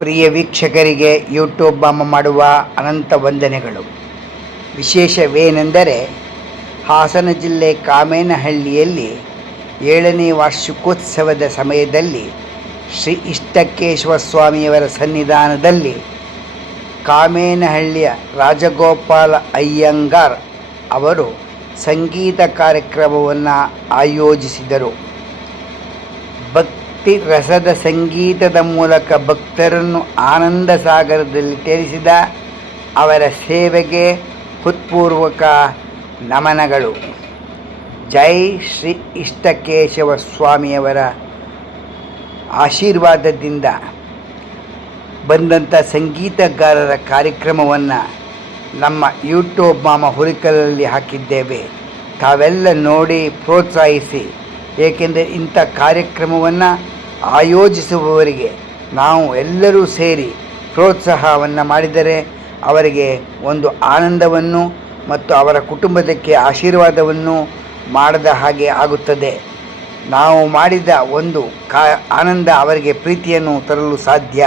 ಪ್ರಿಯ ವೀಕ್ಷಕರಿಗೆ ಯೂಟ್ಯೂಬ್ ಬಾಮ ಮಾಡುವ ಅನಂತ ವಂದನೆಗಳು. ವಿಶೇಷವೇನೆಂದರೆ ಹಾಸನ ಜಿಲ್ಲೆ ಕಾಮೇನಹಳ್ಳಿಯಲ್ಲಿ 7ನೇ ವಾರ್ಷಿಕೋತ್ಸವದ ಸಮಯದಲ್ಲಿ ಶ್ರೀ ಇಷ್ಟಕೇಶವ ಸ್ವಾಮಿಯವರ ಸನ್ನಿಧಾನದಲ್ಲಿ ಕಾಮೇನಹಳ್ಳಿಯ ರಾಜಗೋಪಾಲ ಅಯ್ಯಂಗಾರ್ ಅವರು ಸಂಗೀತ ಕಾರ್ಯಕ್ರಮವನ್ನು ಆಯೋಜಿಸಿದರು. ಭಕ್ತಿ ರಸದ ಸಂಗೀತದ ಮೂಲಕ ಭಕ್ತರನ್ನು ಆನಂದ ಸಾಗರದಲ್ಲಿ ತೇಲಿಸಿದ ಅವರ ಸೇವೆಗೆ ಹೃತ್ಪೂರ್ವಕ ನಮನಗಳು. ಜೈ ಶ್ರೀ ಇಷ್ಟಕೇಶವ ಸ್ವಾಮಿಯವರ ಆಶೀರ್ವಾದದಿಂದ ಬಂದಂಥ ಸಂಗೀತಗಾರರ ಕಾರ್ಯಕ್ರಮವನ್ನು ನಮ್ಮ ಯೂಟ್ಯೂಬ್ ಮಾಮ ಹುಲಿಕಲಲ್ಲಿ ಹಾಕಿದ್ದೇವೆ. ತಾವೆಲ್ಲ ನೋಡಿ ಪ್ರೋತ್ಸಾಹಿಸಿ. ಏಕೆಂದರೆ ಇಂಥ ಕಾರ್ಯಕ್ರಮವನ್ನು ಆಯೋಜಿಸುವವರಿಗೆ ನಾವು ಎಲ್ಲರೂ ಸೇರಿ ಪ್ರೋತ್ಸಾಹವನ್ನು ಮಾಡಿದರೆ ಅವರಿಗೆ ಒಂದು ಆನಂದವನ್ನು ಮತ್ತು ಅವರ ಕುಟುಂಬಕ್ಕೆ ಆಶೀರ್ವಾದವನ್ನು ಮಾಡದ ಹಾಗೆ ಆಗುತ್ತದೆ. ನಾವು ಮಾಡಿದ ಒಂದು ಆನಂದ ಅವರಿಗೆ ಪ್ರೀತಿಯನ್ನು ತರಲು ಸಾಧ್ಯ.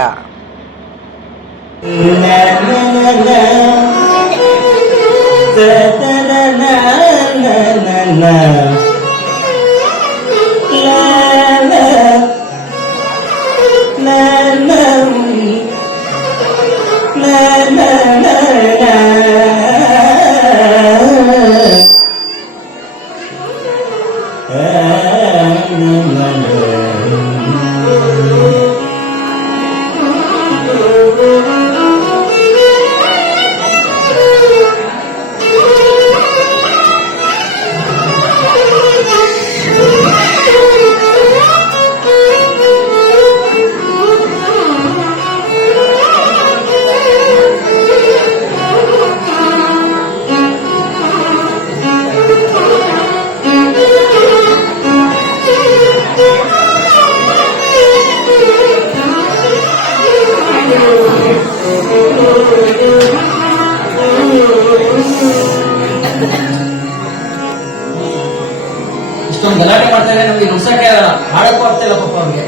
ಇಷ್ಟೊಂದು ಗಲಾಟೆ ಮಾಡ್ತಾರೆ, ನಮಗೆ ನುಡ್ಸಕ್ಕೆ ಹಾಡಕ್ಕೂ ಆಗ್ತಾ ಇಲ್ಲ ಪಾಪ ಅವ್ರಿಗೆ.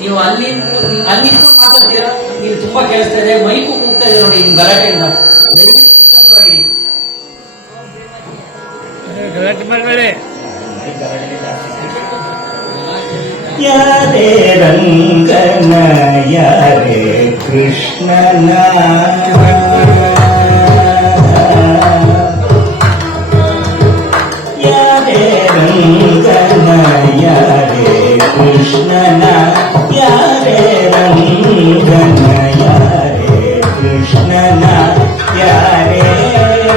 ನೀವು ಅಲ್ಲಿ ಮಾತಾಡ್ತೀರಾ, ನೀವು ತುಂಬಾ ಕೇಳಿಸ್ತಾ ಇದೆ, ಮೈಕು ಕೂಗ್ತಾ ಇದೆ ನೋಡಿ ನಿಮ್ ಗಲಾಟೆಯಿಂದ. ನಿಶ್ಶಬ್ದವಾಗಿರಿ, ಗಲಾಟೆ ಮಾಡಬೇಡಿ. ಯಾರೇ ರಂಗನ ಯಾರೇ ಕೃಷ್ಣನ ಯಾರೇ ರಂಗನ ಯಾರೇ ಕೃಷ್ಣನ ಯಾರೇ ರಂಗನ ಯಾರೇ ಕೃಷ್ಣನ ಯಾರೇ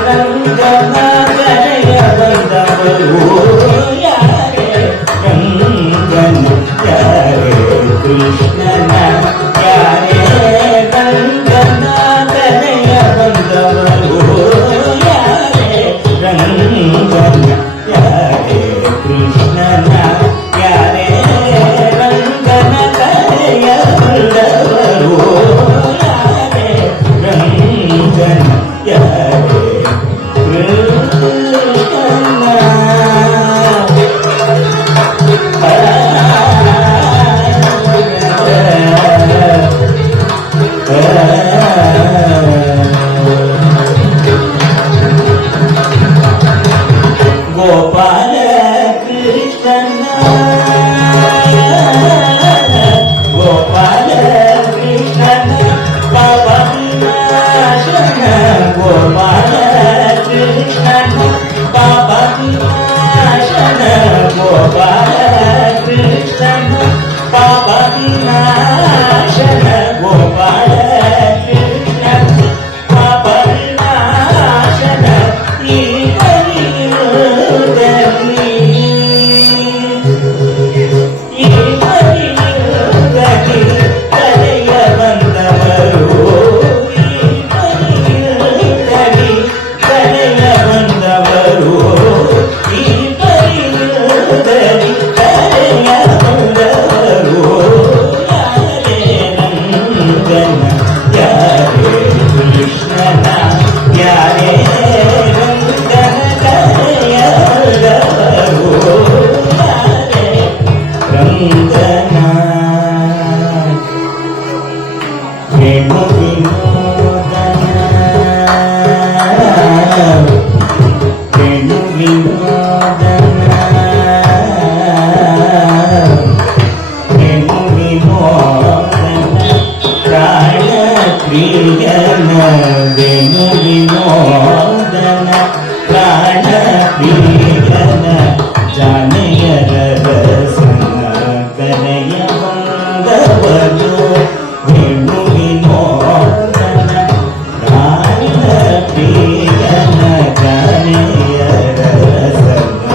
ರಂಗನ ಗರೆಯ ಬಂದವರು ಯಾರೇ ರಂಗನ ಯಾರೇ ಕೃಷ್ಣನ ಯಾರೇ ರಂಗನ ಗರೆಯ ಬಂದವರು ಯಾರೇ ರಂಗನ ಯಾರೇ ಕೃಷ್ಣನ ಯಾರೇ ರಂಗನ ಗರೆಯ ಬಂದವರು ಯಾರೇ ರಂಗನ ಯಾರೇ ಗೋಪಾಲ ಕೃಷ್ಣನ ಗೋಪಾಲ ಕೃಷ್ಣನ ಪಾಪ ವಿನಾಶನ ಗೋಪಾಲ ಕೃಷ್ಣನ ಪಾಪ ವಿನಾಶನ ಗೋಪಾಲ ಕೃಷ್ಣನ ಪಾಪ ವಿನಾಶನ ಗೋಪಾಲ ಕೃಷ್ಣನ ಪಾಪ ವಿನಾಶನ ಈ ವೇಣು ವಿನೋದನ ವೇಣು ವಿನೋದನ ವೇಣು ವಿನೋದನ ಪ್ರಾಣ ಪ್ರಿಯನ ವೇಣು ವಿನೋದನ ಪ್ರಾಣ ಪ್ರಿಯನ ಜಾನೆಯರ ರಸನ ಕನೆಯ ಬಂದವನು ವೇಣು ವಿನೋದನ ಪ್ರಾಣ ಪ್ರಿಯನ ಜಾನೆಯರ ರಸನ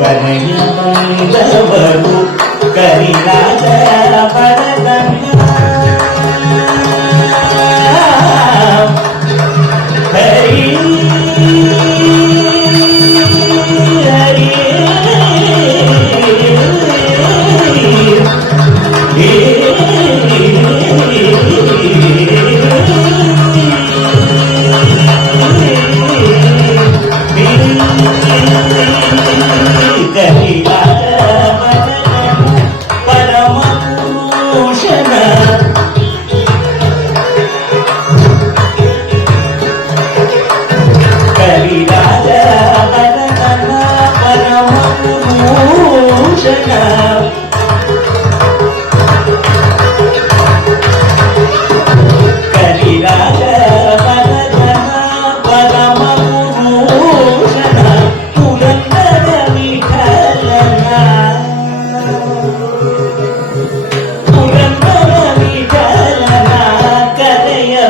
ಕನೆಯ ಬಂದವನು ಕರಿಲಾದ ಬರದನ್ನ ಹರಿ ಹರಿ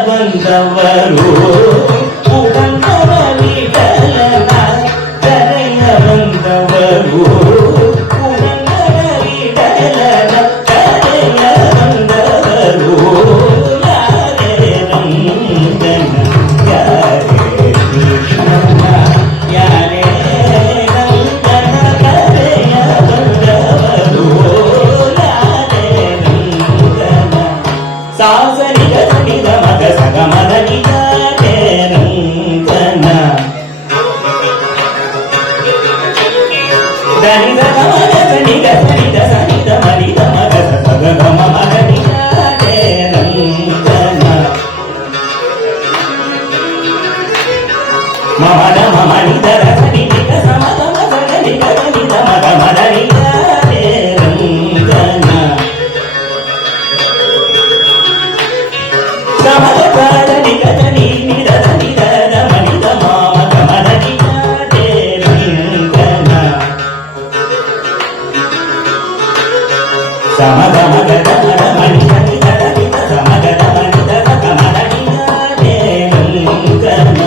ಬಂದವರು ಪುರಂದರ ವಿಠಲನ ಕರೆಯ ಬಂದವರು ಪುರಂದರ ವಿಠಲನ ಕರೆಯ ಬಂದವರು ಯಾರೇ ರಂಗನ ಯಾರೇ ಕೃಷ್ಣನ ಯಾರೇ ರಂಗನ ಕರೆಯ ಬಂದವರು ಯಾರೇ ರಂಗನ ಸಾಸನಿಗ ಸನಿಗ ಮಗ ಸಗ ಮದನಿಗ ರಂಗನ ದನಿದ ಮಗ ಸನಿಗ ಸನಿದ ಸನಿದ ಮನಿದ ಮಗ ಸಗ ಗಮ ಮದನಿಗ ರಂಗನ ಮಮದ ಮಮನಿದರ ಸನಿಗ ಸಮದ ಮಗನಿಗ ಸನಿದ ಮಗ ಮದನಿಗ ರಂಗನ ಸಮದ ಕಾರಣಿ ಗಜನಿ ನಿರದ ನಿರದ ಮನಿದ ಮಾಮದ ಮದನಿಗ ರಂಗನ ಸಮದ ಮಗದ ಮದ ಮನಿದ ನಿರದ ನಿದ ಸಮಗದ ಮನಿದ ಸಗ ಮದನಿಗ ರಂಗನ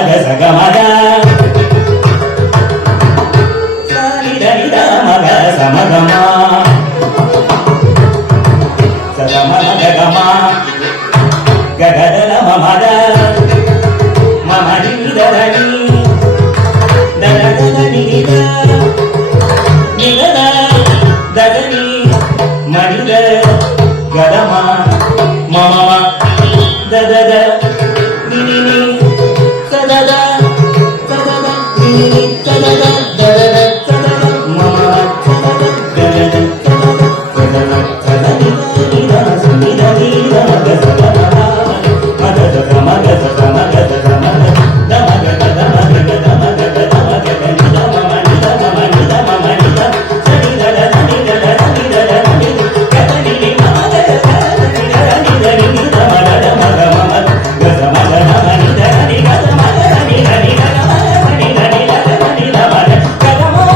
ಮಗ ಸಗ ಮಗ ನಿದ ನಿದ ಮಗ ಸಮಗಮ ಸಗಮ ಗಗಮ ಗಗದಲ ಮಮದ ಮಮ ನಿದನಿ ದದ ನಿದ ನಿಗದ ದದನಿ ಮನಿದ ಗದಮ ಮಮ ದದದ ನಿನಿ ಸದದ ಸದದ ನಿನಿ ಸದದ ದದದ ಸದದ ಮಮ ಸದದ ದದದ ಸದದ ಸದದ ನಿದ ಸುನಿದ ನಿದ ಮಗ ಸದದ ಮಗ ಸದ ಮಗ ಸದ ಮಗ ಸದ ಮಗ ದಮಗ ದಮಗ ದಮಗ ದಮಗ ನಿದ ಮಮ ನಿದ ಮಮ ನಿದ ಮಮ ನಿದ ಸನಿದ ನಿದ ನಿದ ನಿದ ಗದನಿ ಮಗ ನಿದ ನಿದ ನಿದ ಮಗ ಮಗ ಮಮ ಗದ ಮಗ ನಮ ನಿದ ನಿದ ಮಗ ನಿದ ನಿದ ಮಗ ನಿದ ನಿದ ನಿದ ಮಗ ಗದ ಮಮ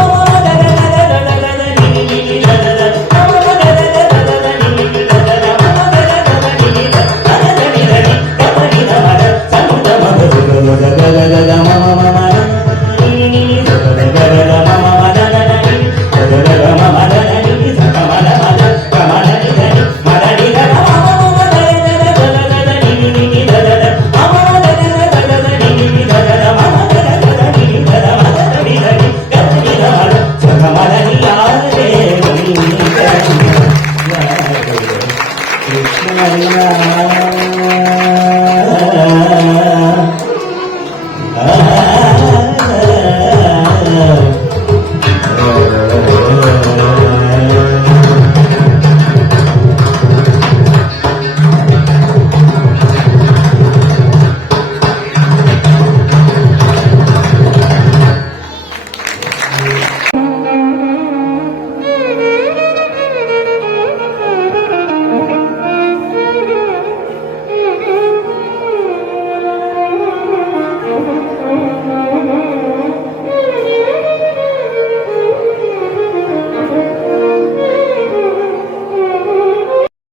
ಗದ ಗದ ಗದ ಗದ ನಿನಿ ನಿನಿ ಗದ ಗದ ಮಮ ಗದ ಗದ ಗದ ನಿನಿ ನಿನಿ ಗದ ಗದ ಮಮ ಗದ ಗದ ನಿನಿ ಗದ ಗದ ನಿದ ನಿ ಗದ ನಿದ ಮಗ ಸನಿದ ಮಗ ಗದ ಗದ ಗದ ಗದ ಮಮ ಮಮ ನಿನಿ ನಿನಿ ಗದ ಗದ ಗದ ಮಮ ಮದ ಗದ ನಿನಿ ಗದ ಗದ ಮಮ ಗದ ನಿನಿ ಸಕ ಮದ ಮದ ಕಮದ ನಿದ ನಿ ಮದ ನಿದ ಮಮ ಮಮ ಗದ ಗದ ಗದ ಗದ ನಿನಿ ನಿನಿ ಗದ ಗದ ಮಮ ಗದ ಗದ ಗದ ನಿನಿ ನಿನಿ ಗದ ಗದ ಮಮ ಗದ ಗದ ನಿನಿ ಗದ ಮದ ನಿದ ನಿ ಗದ ನಿದ ಮದ ಸಕ ಮದ ನಿ ಯಾರೇ ಕೃಷ್ಣ